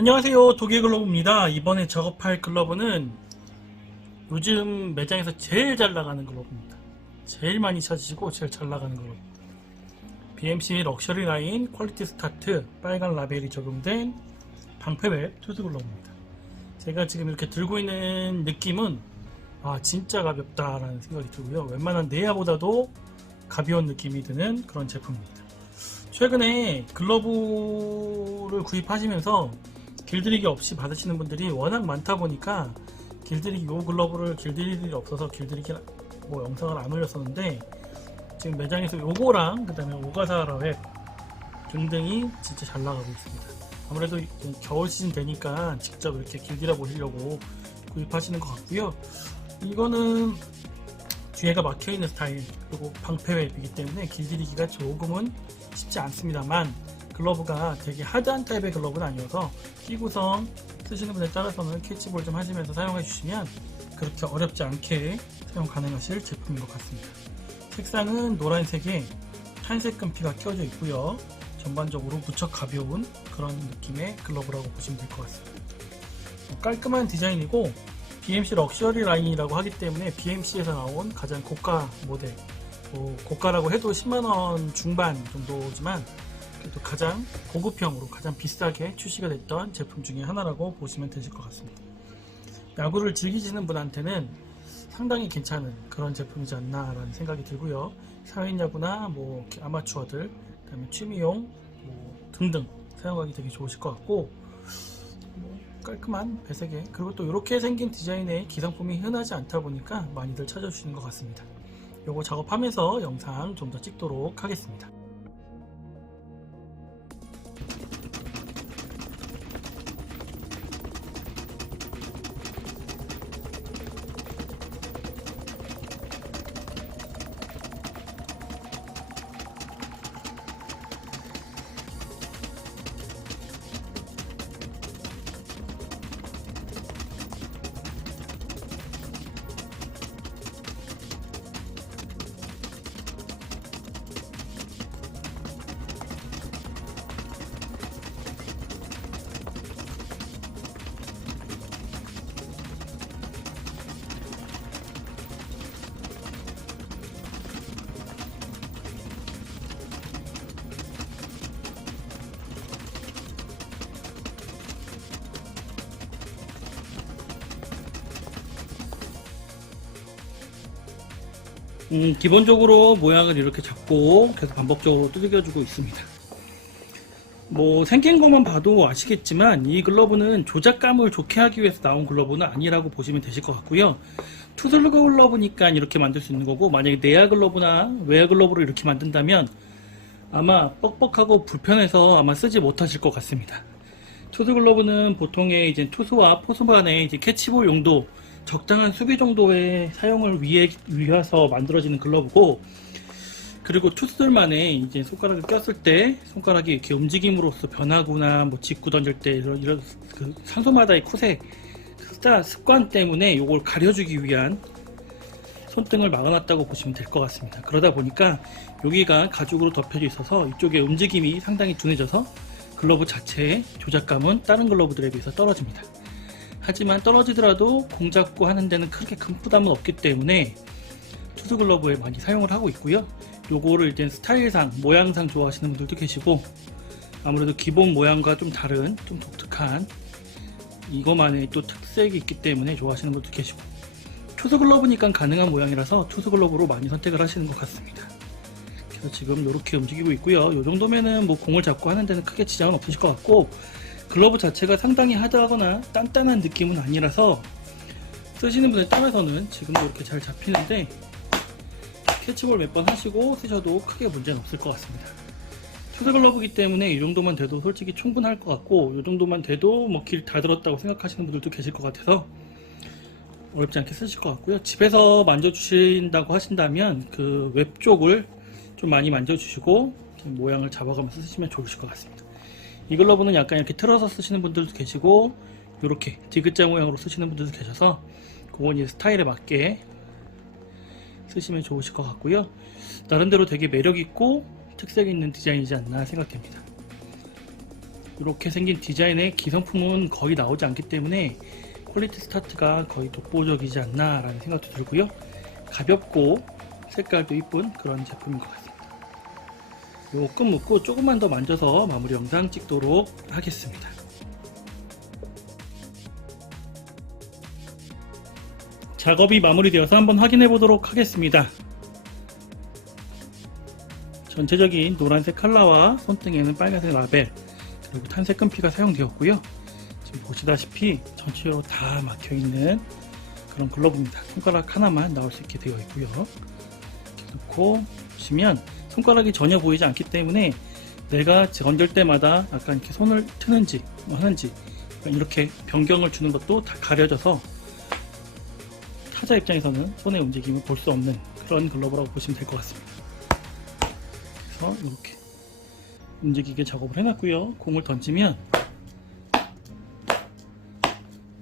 안녕하세요. 독일 글러브입니다. 이번에 작업할 글러브는 요즘 매장에서 제일 잘 나가는 글러브입니다. 제일 많이 찾으시고 제일 잘 나가는 글러브 BMC 럭셔리 라인 퀄리티 스타트 빨간 라벨이 적용된 방패웹 투스 글러브입니다. 제가 지금 이렇게 들고 있는 느낌은 아 진짜 가볍다 라는 생각이 들고요. 웬만한 네아보다도 가벼운 느낌이 드는 그런 제품입니다. 최근에 글러브를 구입하시면서 길들이기 없이 받으시는 분들이 워낙 많다 보니까 길들이기 요 글러브를 길들일 일이 없어서 길들이기 뭐 영상을 안 올렸었는데 지금 매장에서 요거랑 그 다음에 오가사라 웹 등등이 진짜 잘 나가고 있습니다. 아무래도 겨울 시즌 되니까 직접 이렇게 길들여 보시려고 구입하시는 것 같고요. 이거는 뒤에가 막혀있는 스타일 그리고 방패웹이기 때문에 길들이기가 조금은 쉽지 않습니다만 글러브가 되게 하드한 타입의 글러브는 아니어서 끼구성 쓰시는 분에 따라서는 캐치볼 좀 하시면서 사용해 주시면 그렇게 어렵지 않게 사용 가능하실 제품인 것 같습니다. 색상은 노란색에 탄색 금피가 켜져 있고요. 전반적으로 무척 가벼운 그런 느낌의 글러브라고 보시면 될 것 같습니다. 어, 깔끔한 디자인이고 BMC 럭셔리 라인이라고 하기 때문에 BMC에서 나온 가장 고가 모델 뭐 고가라고 해도 10만원 중반 정도지만 그래도 가장 고급형으로 가장 비싸게 출시가 됐던 제품 중에 하나라고 보시면 되실 것 같습니다. 야구를 즐기시는 분한테는 상당히 괜찮은 그런 제품이지 않나라는 생각이 들고요. 사회인 야구나 뭐 아마추어들, 그다음에 취미용 뭐 등등 사용하기 되게 좋으실 것 같고 뭐 깔끔한 배색에 그리고 또 이렇게 생긴 디자인의 기성품이 흔하지 않다 보니까 많이들 찾아주시는 것 같습니다. 요거 작업하면서 영상 좀 더 찍도록 하겠습니다. 음, 기본적으로 모양을 이렇게 잡고 계속 반복적으로 두들겨주고 있습니다. 뭐 생긴 것만 봐도 아시겠지만 이 글러브는 조작감을 좋게 하기 위해서 나온 글러브는 아니라고 보시면 되실 것 같고요. 투슬러 글러브니까 이렇게 만들 수 있는 거고 만약에 내야 글러브나 외야 글러브를 이렇게 만든다면 아마 뻑뻑하고 불편해서 아마 쓰지 못하실 것 같습니다. 투스 글러브는 보통의 이제 투수와 포수 간의 이제 캐치볼 용도 적당한 수비 정도의 사용을 위해 위해서 만들어지는 글러브고 그리고 투수들만의 이제 손가락을 꼈을 때 손가락이 이렇게 움직임으로써 변하거나 뭐 직구 던질 때 이런, 이런 그 산소마다의 코색 습관 때문에 이걸 가려주기 위한 손등을 막아놨다고 보시면 될 것 같습니다. 그러다 보니까 여기가 가죽으로 덮여져 있어서 이쪽에 움직임이 상당히 둔해져서 글러브 자체의 조작감은 다른 글러브들에 비해서 떨어집니다. 하지만 떨어지더라도 공 잡고 하는 데는 크게 큰 부담은 없기 때문에 투수 글러브에 많이 사용을 하고 있고요. 요거를 이제 스타일상, 모양상 좋아하시는 분들도 계시고 아무래도 기본 모양과 좀 다른, 좀 독특한 이거만의 또 특색이 있기 때문에 좋아하시는 분도 계시고 투수 글러브니까 가능한 모양이라서 투수 글러브로 많이 선택을 하시는 것 같습니다. 그래서 지금 이렇게 움직이고 있고요. 이 정도면은 뭐 공을 잡고 하는 데는 크게 지장은 없으실 것 같고 글러브 자체가 상당히 하드하거나 단단한 느낌은 아니라서 쓰시는 분에 따라서는 지금도 이렇게 잘 잡히는데 캐치볼 몇 번 하시고 쓰셔도 크게 문제는 없을 것 같습니다. 투자 글러브기 때문에 이 정도만 돼도 솔직히 충분할 것 같고 이 정도만 돼도 뭐 길 다 들었다고 생각하시는 분들도 계실 것 같아서 어렵지 않게 쓰실 것 같고요. 집에서 만져주신다고 하신다면 그 웹 쪽을 좀 많이 만져주시고 모양을 잡아가면서 쓰시면 좋으실 것 같습니다. 이 글러브는 약간 이렇게 틀어서 쓰시는 분들도 계시고 이렇게 디귿자 모양으로 쓰시는 분들도 계셔서 그건 이제 스타일에 맞게 쓰시면 좋으실 것 같고요. 나름대로 되게 매력 있고 특색 있는 디자인이지 않나 생각됩니다. 이렇게 생긴 디자인의 기성품은 거의 나오지 않기 때문에 퀄리티 스타트가 거의 독보적이지 않나 라는 생각도 들고요. 가볍고 색깔도 이쁜 그런 제품인 것 같습니다. 요끈 묶고 조금만 더 만져서 마무리 영상 찍도록 하겠습니다. 작업이 마무리되어서 한번 확인해 보도록 하겠습니다. 전체적인 노란색 컬러와 손등에는 빨간색 라벨 그리고 탄색 끈피가 사용되었고요. 지금 보시다시피 전체로 다 막혀 있는 그런 글러브입니다. 손가락 하나만 나올 수 있게 되어 있고요. 이렇게 놓고 보시면 손가락이 전혀 보이지 않기 때문에 내가 건들 때마다 약간 이렇게 손을 트는지 뭐 하는지 이렇게 변경을 주는 것도 다 가려져서 타자 입장에서는 손의 움직임을 볼 수 없는 그런 글러브라고 보시면 될 것 같습니다. 그래서 이렇게 움직이게 작업을 해놨고요. 공을 던지면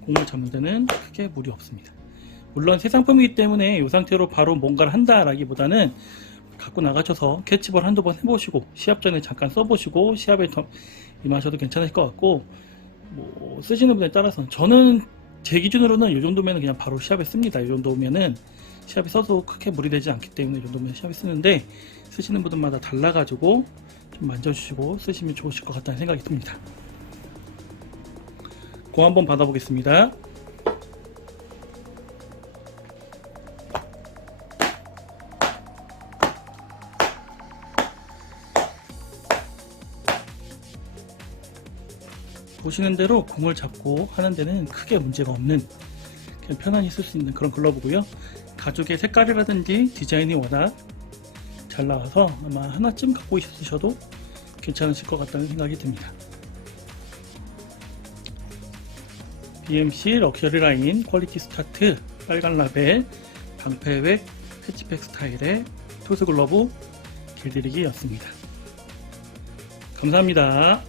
공을 잡는 데는 크게 무리 없습니다. 물론 새 상품이기 때문에 이 상태로 바로 뭔가를 한다라기보다는 갖고 나가셔서 캐치볼 한두 번 해보시고 시합 전에 잠깐 써보시고 시합에 더 임하셔도 괜찮을 것 같고 뭐 쓰시는 분에 따라서는 저는 제 기준으로는 이 정도면 그냥 바로 시합에 씁니다. 이 정도면은 시합에 써도 크게 무리되지 않기 때문에 이 정도면 시합에 쓰는데 쓰시는 분들마다 달라가지고 좀 만져주시고 쓰시면 좋으실 것 같다는 생각이 듭니다. 공 한번 받아보겠습니다. 보시는 대로 공을 잡고 하는 데는 크게 문제가 없는 그냥 편안히 쓸 수 있는 그런 글러브고요. 가죽의 색깔이라든지 디자인이 워낙 잘 나와서 아마 하나쯤 갖고 있으셔도 괜찮으실 것 같다는 생각이 듭니다. BMC 럭셔리 라인 퀄리티 스타트 빨간 라벨 방패백 패치백 스타일의 토스 글러브 길들이기였습니다. 감사합니다.